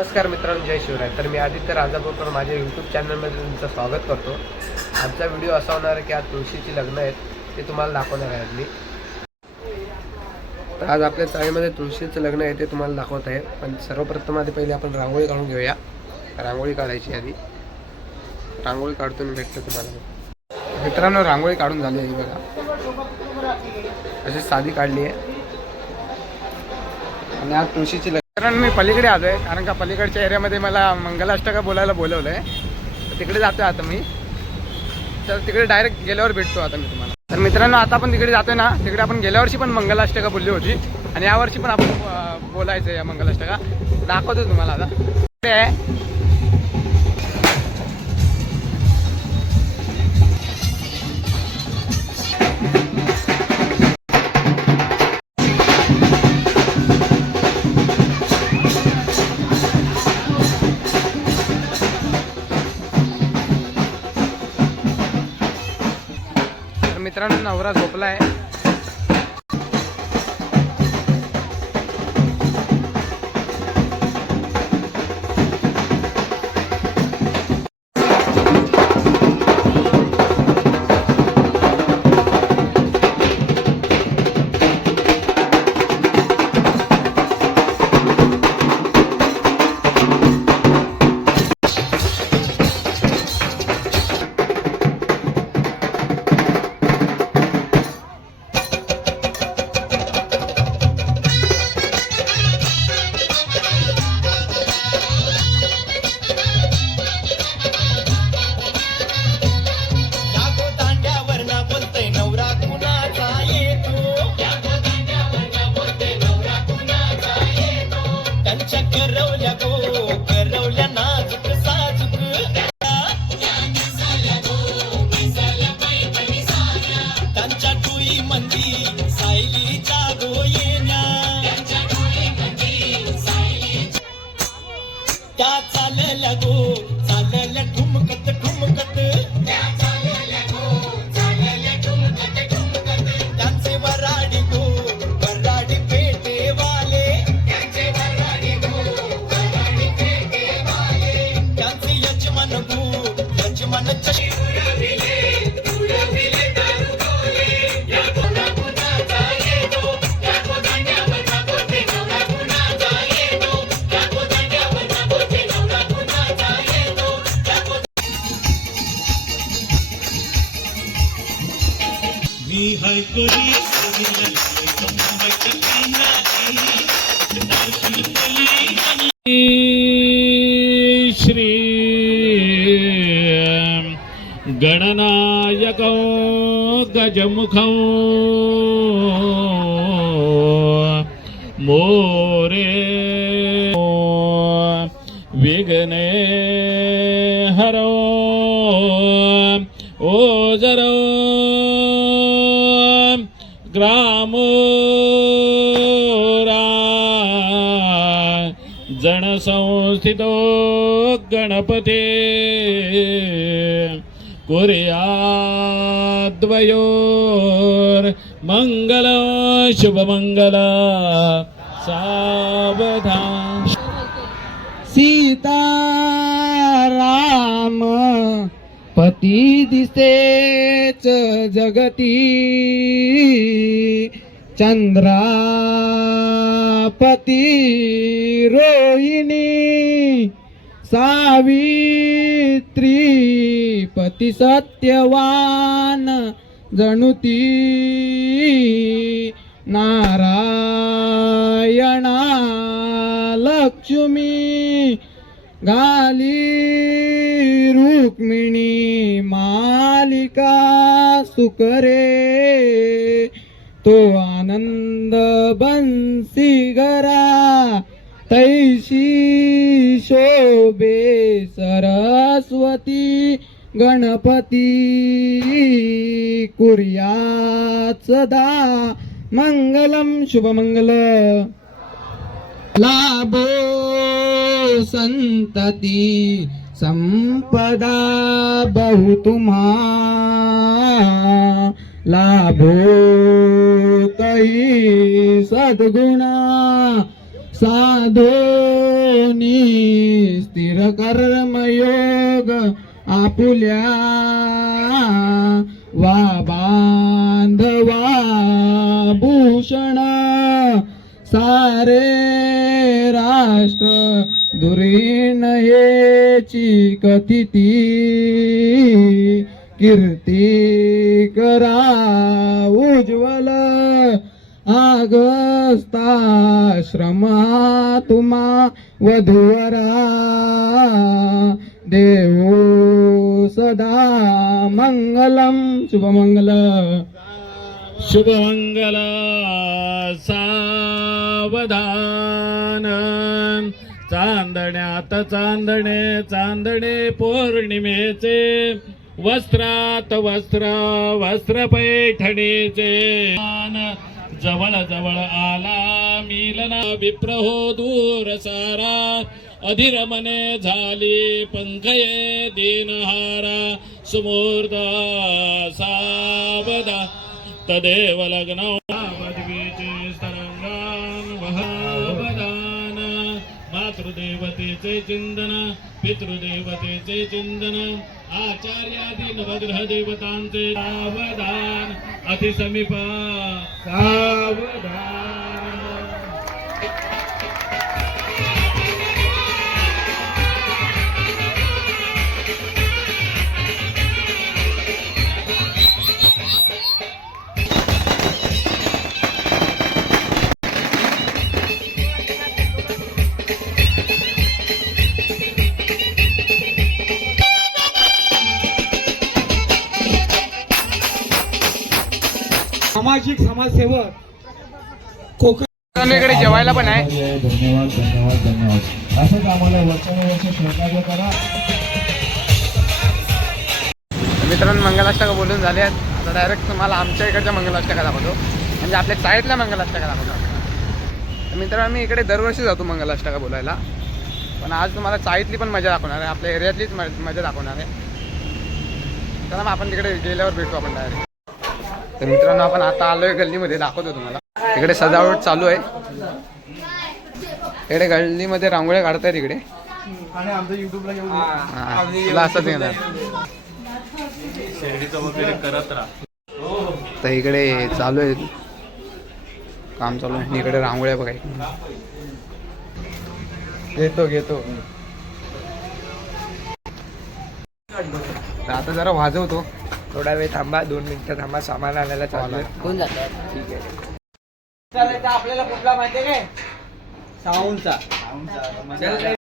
नमस्कार मित्रांनो जय शिवराय. तर मी आदित्य राजापूरकर माझ्या यूट्यूब चॅनलमध्ये तुमचं स्वागत करतो. आजचा व्हिडिओ असा होणार आहे की आज तुळशीची लग्न आहेत ते तुम्हाला दाखवणार आहे मी तर आज आपल्या चाळीमध्ये तुळशीचं लग्न आहे ते तुम्हाला दाखवत आहे. पण सर्वप्रथम आधी पहिले आपण रांगोळी काढून घेऊया. रांगोळी काढायची आधी. रांगोळी काढतो मी भेटतो तुम्हाला. मित्रांनो रांगोळी काढून झाली आहे बघा. अशी साधी काढली आहे. आणि आज तुळशीची लग्न कारण मी पलीकडे आलो आहे कारण का पलीकडच्या एरियामध्ये मला मंगलाष्टका बोलायला बोलवलं आहे तर तिकडे जातो आता मी. तर तिकडे डायरेक्ट गेल्यावर भेटतो आता मी तुम्हाला. तर मित्रांनो आता आपण तिकडे जातोय ना तिकडे आपण गेल्या वर्षी पण मंगलाष्टका बोलली होती. आणि यावर्षी पण आपण बोलायचं या मंगलाष्टका. दाखवतो तुम्हाला आता. आहे. मित्रांनो नवरा झोपला आहे கண் சக்கர உலகம் गजमुखौ मोरे। विघ्ने हरो। ओजरो ग्रामोरा जनसंस्थितो गणपते। कुर्याद्वयोर् मंगल शुभमङ्गला सावधा सीता राम पती दिसेच जगती चंद्रापती रोहिणी सावित्री पती सत्यवान जणुती नारायणा लक्ष्मी गाली रुक्मिणी मालिका सुकरे तो आनंद बंसी गरा तैशी शोभे सरस्वती गणपती कुर्यात सदा मंगलम शुभमंगल लाभो संतती संपदा बहु तुम्हा लाभो तही सद्गुणा. साधो स्थिर कर्मयोग आपुल्या वा बांधवा भूषण सारे राष्ट्र दुरीण येची कथिती कीर्ती करा उज्ज्वल आगस्ताश्रमा तुम्हा वधूवरा. देवो सदा मंगलम. शुभमंगल. शुभमंगल सावधान. चांदण्यात चांदणे चांदणे पौर्णिमेचे. वस्त्रात वस्त्र वस्त्र पैठणीचे. जवळ जवळ आला मिलना विप्रहो दूर सारा. अधिरमने झाली पंखये दिनहारा. सुमूर्त सावदा तदेव लग्न मातृदेवतेचे चिंतन पितृदेवतेचे चिंतन. आचार्यादी नवग्रह देवतांचे सावधान अतिसमीप। सावधान। जेवायला पण आहे. धन्यवाद धन्यवाद धन्यवाद असंच आम्हाला वर्षानुवर्ष सहकार्य करा. मित्रांनो मंगलाष्टका बोलून झाले आहेत. आता डायरेक्ट तुम्हाला आमच्या इकडच्या मंगलाष्टका दाखवतो म्हणजे आपल्या शाळेतल्या मंगलाष्टका दाखवतो तर मित्रांनो मी इकडे दरवर्षी जातो मंगलाष्टका बोलायला. पण आज तुम्हाला चाळीतली पण मजा दाखवणार आहे. आपल्या एरियातलीच मजा दाखवणार आहे. चला मग आपण तिकडे गेल्यावर भेटू आपण डायरेक्ट तर मित्रांनो आपण आता आलोय गल्लीमध्ये दाखवतो तुम्हाला. इकडे सजावट चालू आहे. इकडे गल्लीमध्ये रांगोळ्या काढतायत इकडे. तुला असंच येणार. तर इकडे चालू आहे. काम चालू आहे. इकडे रांगोळ्या बघा घेतो घेतो. तर आता जरा वाजवतो. थोडा वेळ थांबा दोन मिनिटं थांबा सामान आणायला चालू कोण जात. ठीक आहे. आपल्याला कुठला माहितीये काय? साऊंडचा.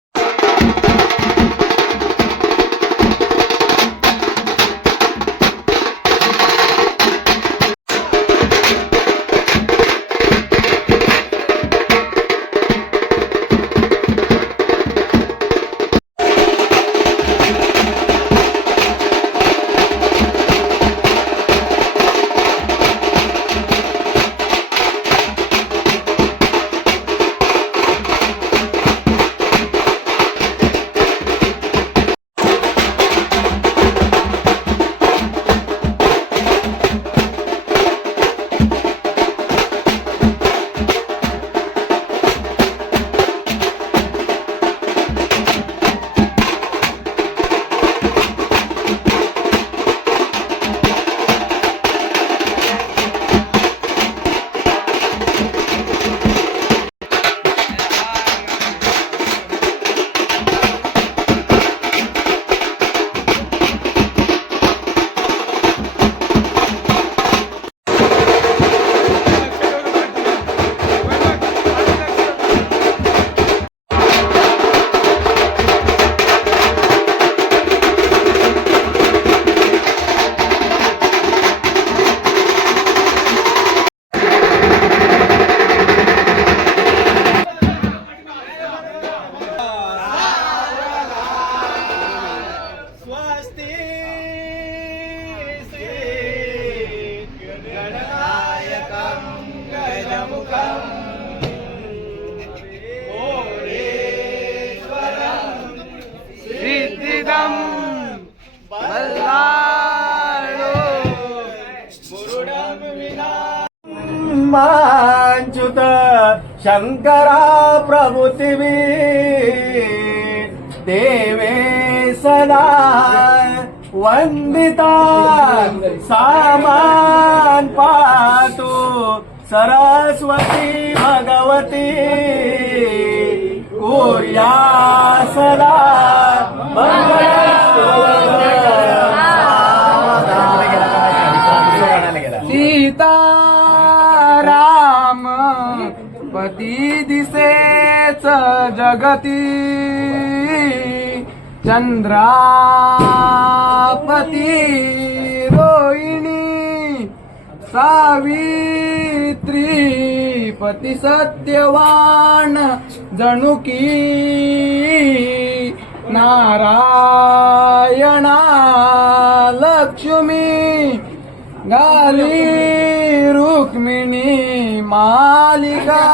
मांच्युत शंकरा प्रभुतिवी देवे सदा वंदिता सामान पातु सरस्वती भगवती. कुर्या सदा पती दिसेच जगती. चंद्रापती रोहिणी सावित्री पती सत्यवान जणुकी नारायणा लक्ष्मी गाली रुक्मिणी मालिका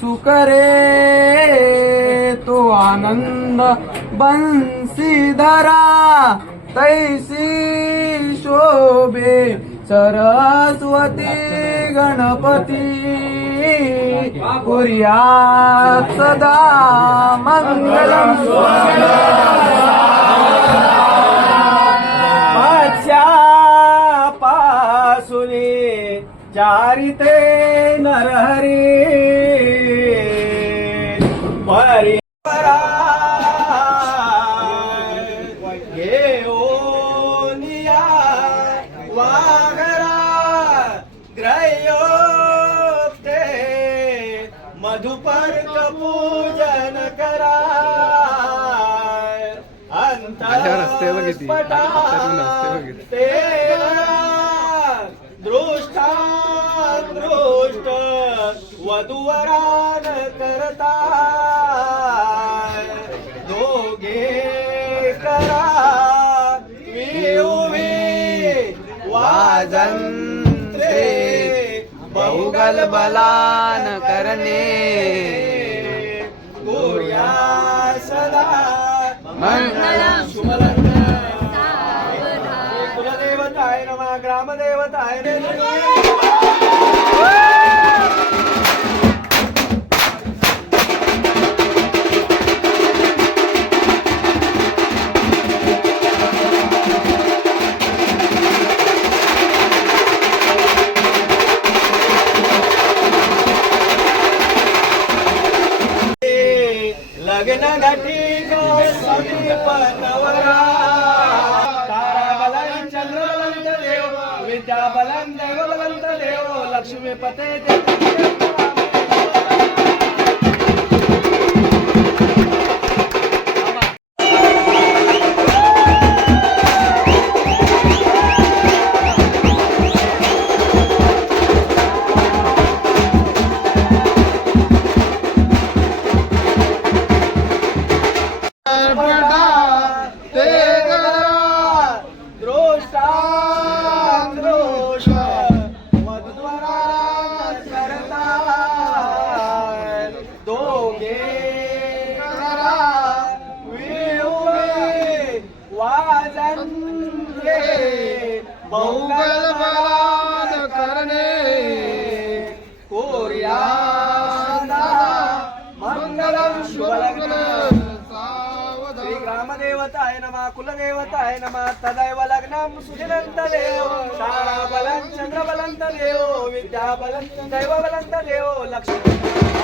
सुकरे तो आनंद बंसीधरा तैसी शोभे सरस्वती गणपती कुर्यात सदा मंगलम। चारिते नरहरी ग्रयोते मधुपर्क पूजन करा माझ्यावर वधूवरान करता दोघे करा. विउवी वाजंत्रे बहुगल बलान करणे. गोया सदा मंगलम. कुलदेवताय नमः ग्रामदेवताय नमः. लक्ष्मी पते चंद्र बलंत देव विद्या बलंत दैव बलंत देव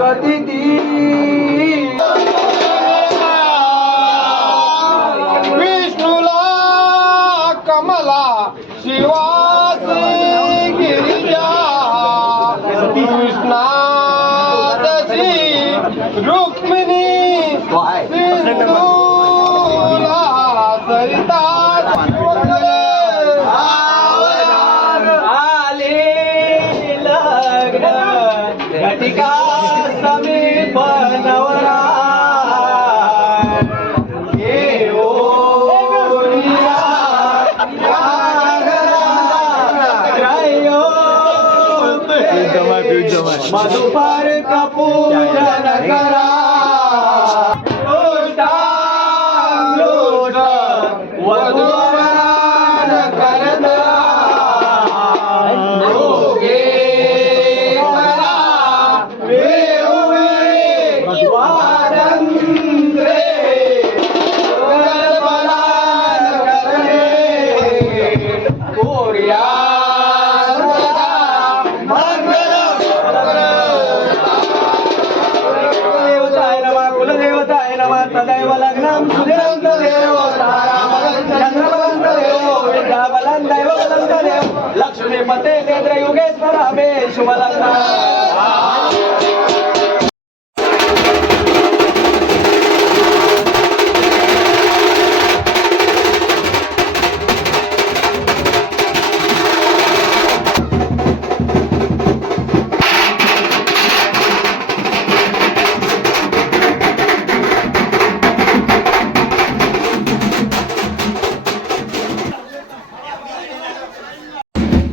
कधी ती? তোমার মধুপার কাপুর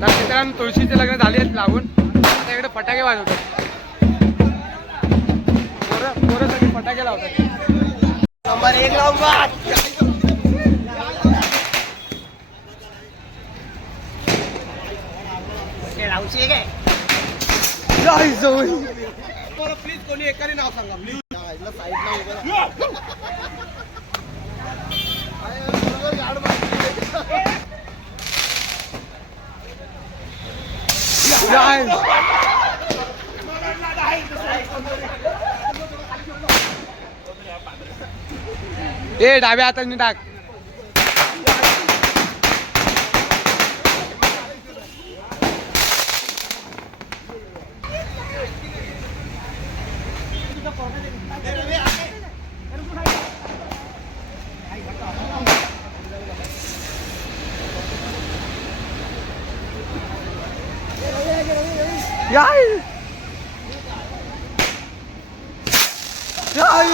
तर मित्रांनो तुळशीचे लग्न झाले आहेत लावून. आता इकडे फटाके वाजवतात पोरं फटाके लावतात. नंबर एक प्लीज कोणी एकाने नाव सांगा. प्लीज ए डाव्या हाताने टाक याय याय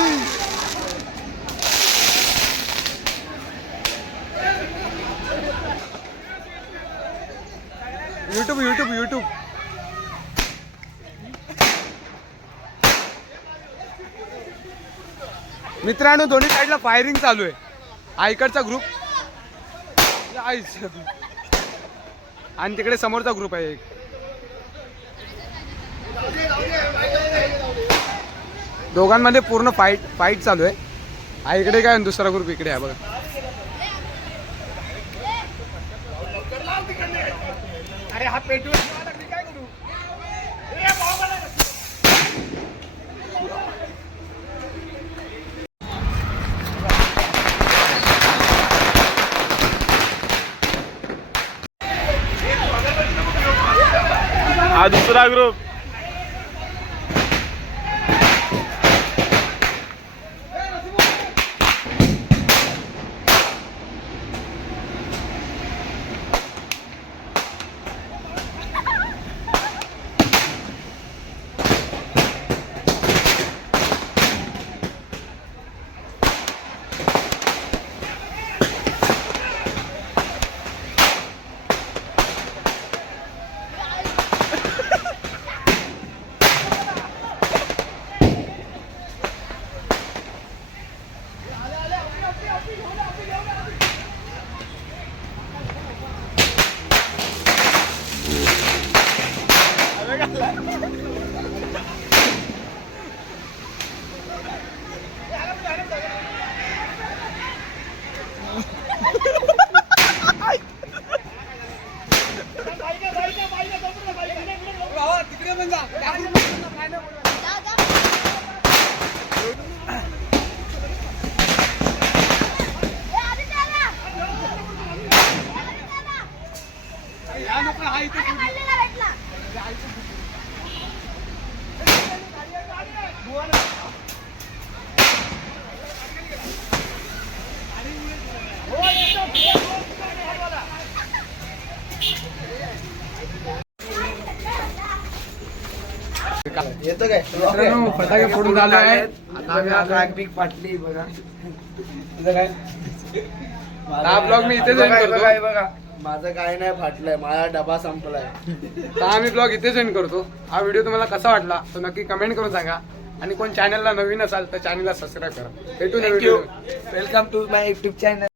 यूट्यूब यूट्यूब यूट्यूब मित्रांनो दोन्ही साईडला फायरिंग चालू आहे. हा इकडचा ग्रुप आणि तिकडे समोरचा ग्रुप आहे एक. दोघांमध्ये पूर्ण फाईट फाईट चालू आहे. हा इकडे काय दुसरा ग्रुप इकडे आहे बघा. अरे हा पेटू हा दुसरा ग्रुप येतो काय? मित्रांनो फटाके फोडून झाले आहेत आता आम्ही आलोय. पीक फाटली बघा. तुझं काय? हा ब्लॉग मी इथेच एंड करतो. बघा माझं काय नाही फाटलंय. माझा डबा संपलाय. तर आम्ही ब्लॉग इथेच एंड करतो. हा व्हिडिओ तुम्हाला कसा वाटला तो नक्की कमेंट करून सांगा. आणि कोण चॅनलला नवीन असाल तर चॅनलला सबस्क्राईब करा. भेटू नवीन thank you video welcome to my YouTube channel